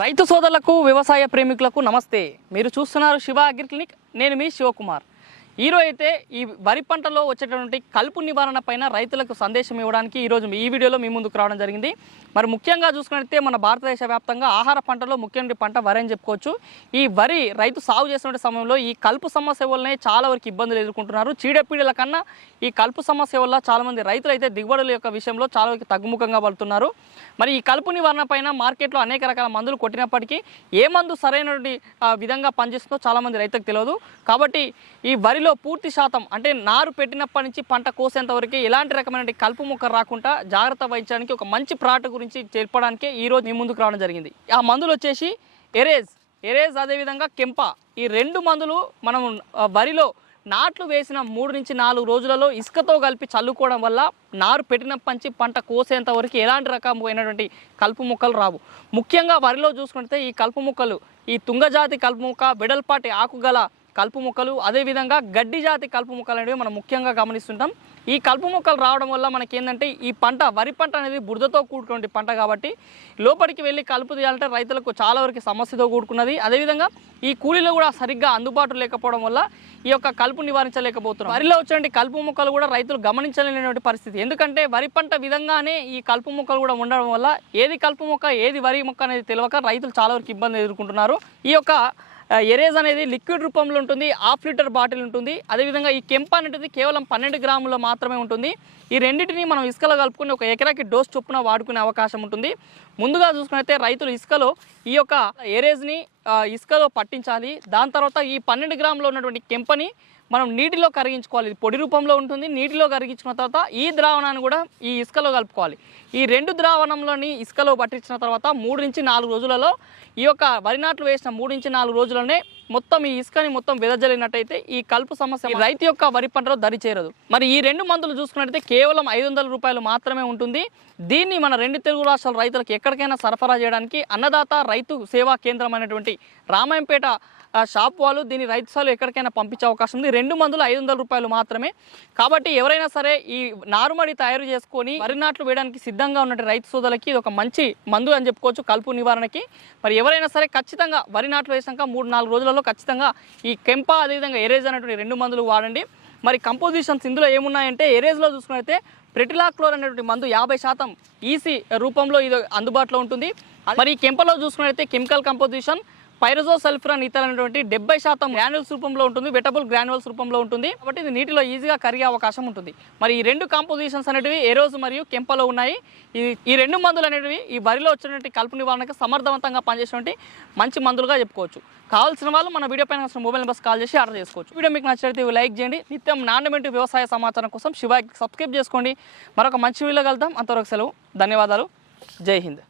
రైతు సోదరులకు వ్యవసాయ ప్రేమికులకు నమస్తే. మీరు చూస్తున్నారు శివ అగ్రి క్లినిక్. నేను మీ శివకుమార్. ఈరోజు అయితే ఈ వరి పంటలో వచ్చేటటువంటి కలుపు నివారణ పైన రైతులకు సందేశం ఇవ్వడానికి ఈరోజు ఈ వీడియోలో మీ ముందుకు రావడం జరిగింది. మరి ముఖ్యంగా చూసుకున్నట్లయితే మన భారతదేశ వ్యాప్తంగా ఆహార పంటలో ముఖ్యమైన పంట వరి అని చెప్పుకోవచ్చు. ఈ వరి రైతు సాగు చేస్తున్న సమయంలో ఈ కలుపు సమస్య వల్లనే చాలా వరకు ఇబ్బందులు ఎదుర్కొంటున్నారు. చీడపీడల కన్నా ఈ కలుపు సమస్య వల్ల చాలామంది రైతులు అయితే దిగుబడుల యొక్క విషయంలో చాలా వరకు తగ్గుముఖంగా పడుతున్నారు. మరి ఈ కలుపు నివారణ పైన మార్కెట్లో అనేక రకాల మందులు కొట్టినప్పటికీ ఏ మందు సరైనటువంటి విధంగా పనిచేస్తుందో చాలామంది రైతులకు తెలియదు. కాబట్టి ఈ వరిలో పూర్తి శాతం అంటే నారు పెట్టినప్పటి నుంచి పంట కోసేంత వరకు ఎలాంటి రకమైన కలుపు మొక్క రాకుండా జాగ్రత్త వహించడానికి ఒక మంచి ప్రాట గురించి చెప్పడానికే ఈరోజు మీ ముందుకు రావడం జరిగింది. ఆ మందులు వచ్చేసి ఎరేజ్. ఎరేజ్ అదేవిధంగా కెంప. ఈ రెండు మందులు మనం వరిలో నాట్లు వేసిన మూడు నుంచి నాలుగు రోజులలో ఇసుకతో కలిపి చల్లుకోవడం వల్ల నారు పెట్టిన పంచి పంట కోసేంత వరకు ఎలాంటి రకమైనటువంటి కలుపు మొక్కలు రావు. ముఖ్యంగా వరిలో చూసుకుంటే ఈ కలుపు మొక్కలు ఈ తుంగజాతి కలుపు మొక్క వెడల్పాటి ఆకుగల కలుపు మొక్కలు అదేవిధంగా గడ్డి జాతి కలుపు మొక్కలు అనేవి మనం ముఖ్యంగా గమనిస్తుంటాం. ఈ కలుపు మొక్కలు రావడం వల్ల మనకి ఏంటంటే ఈ పంట వరి పంట అనేది బురదతో కూడుకునే పంట కాబట్టి లోపలికి వెళ్ళి కలుపు తీయాలంటే రైతులకు చాలా వరకు సమస్యతో కూడుకున్నది. అదేవిధంగా ఈ కూలీలు కూడా సరిగ్గా అందుబాటు లేకపోవడం వల్ల ఈ యొక్క కలుపు నివారించలేకపోతున్నారు వరిలో వచ్చేటువంటి కలుపు మొక్కలు కూడా రైతులు గమనించలేనటువంటి పరిస్థితి. ఎందుకంటే వరి పంట విధంగానే ఈ కలుపు మొక్కలు కూడా ఉండడం వల్ల ఏది కలుపు మొక్క ఏది వరి మొక్క అనేది తెలియక రైతులు చాలా వరకు ఇబ్బంది ఎదుర్కొంటున్నారు. ఈ యొక్క ఎరేజ్ అనేది లిక్విడ్ రూపంలో ఉంటుంది హాఫ్ లీటర్ బాటిల్ ఉంటుంది. అదేవిధంగా ఈ కెంప్ అనేది కేవలం పన్నెండు గ్రాముల మాత్రమే ఉంటుంది. ఈ రెండింటిని మనం ఇసుకలో కలుపుకొని ఒక ఎకరాకి డోస్ చొప్పున వాడుకునే అవకాశం ఉంటుంది. ముందుగా చూసుకున్నైతే రైతులు ఇసుకలో ఈ యొక్క ఎరేజ్ని ఇసుకలో పట్టించాలి. దాని తర్వాత ఈ పన్నెండు గ్రాములో ఉన్నటువంటి కెంపని మనం నీటిలో కరిగించుకోవాలి. ఇది పొడి రూపంలో ఉంటుంది. నీటిలో కరిగించుకున్న తర్వాత ఈ ద్రావణాన్ని కూడా ఈ ఇసుకలో కలుపుకోవాలి. ఈ రెండు ద్రావణంలోని ఇసుకలో పట్టించిన తర్వాత మూడు నుంచి నాలుగు రోజులలో ఈ యొక్క వరి నాట్లు వేసిన మూడు నుంచి నాలుగు రోజులనే మొత్తం ఈ ఇసుకని మొత్తం వెదజల్లినట్టయితే ఈ కలుపు సమస్య రైతు యొక్క వరి పంటలో దరి చేరదు. మరి ఈ రెండు మందులు చూసుకున్నట్టయితే కేవలం ఐదు వందల రూపాయలు మాత్రమే ఉంటుంది. దీన్ని మన రెండు తెలుగు రాష్ట్రాల రైతులకు ఎక్కడికైనా సరఫరా చేయడానికి అన్నదాత రైతు సేవా కేంద్రం అనేటువంటి రామాయంపేట షాప్ వాళ్ళు దీన్ని రైతు సాలు ఎక్కడికైనా పంపించే అవకాశం ఉంది. రెండు మందులు ఐదు వందల రూపాయలు మాత్రమే. కాబట్టి ఎవరైనా సరే ఈ నారుమడి తయారు చేసుకొని వరి నాట్లు వేయడానికి సిద్ధంగా ఉన్న రైతు సోదరులకి ఇది ఒక మంచి మందు అని చెప్పుకోవచ్చు కలుపు నివారణకి. మరి ఎవరైనా సరే ఖచ్చితంగా వరి నాట్లు వేసాక మూడు నాలుగు రోజులలో ఖచ్చితంగా ఈ కెంప అదేవిధంగా ఎరేజ్ అనేటువంటి రెండు మందులు వాడండి. మరి కంపోజిషన్స్ ఇందులో ఏమున్నాయంటే ఎరేజ్లో చూసుకున్నైతే ప్రెటిలాక్లోర్ అనేటువంటి మందు యాభై శాతం ఈసీ రూపంలో ఇది అందుబాటులో ఉంటుంది. మరి ఈ కెంపలో చూసుకున్నట్లయితే కెమికల్ కంపోజిషన్ పైరజో సల్ఫ్రాన్ ఇతర అనేటువంటి డెబ్బై శాతం గ్రాన్యుల్స్ రూపంలో ఉంటుంది వెటబుల్ గ్రాన్యుల్స్ రూపంలో ఉంటుంది. కాబట్టి ఇది నీటిలో ఈజీగా కరిగే అవకాశం ఉంటుంది. మరి ఈ రెండు కాంపోజిషన్స్ అనేటివి ఎరోజ్ మరియు కెంపలో ఉన్నాయి. ఈ ఈ రెండు మందులు అనేటివి ఈ వరిలో వచ్చినటువంటి కలుపు నివారణకు సమర్థవంతంగా పనిచేసినటువంటి మంచి మందులుగా చెప్పుకోవచ్చు. కావాల్సిన వాళ్ళు మన వీడియో పైన మొబైల్ నెంబర్స్ కాల్ చేసి ఆర్డర్ చేసుకోవచ్చు. వీడియో మీకు నచ్చినట్టు లైక్ చేయండి. నిత్యం నాణ్యమైన వ్యవసాయ సమాచారం కోసం శివాకి సబ్స్క్రైబ్ చేసుకోండి. మరొక మంచి వీడియో కలుద్దాం. అంతవరకు సెలవు. ధన్యవాదాలు. జై హింద్.